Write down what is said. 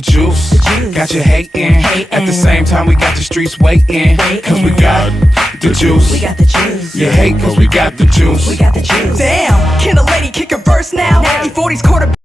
the juice. Got you hating. At the same time, we got the streets waiting. Cause we got the juice. We got the juice. You hate cause we got the juice. We got the juice. Damn, can a lady kick a verse now? E40's quarterback.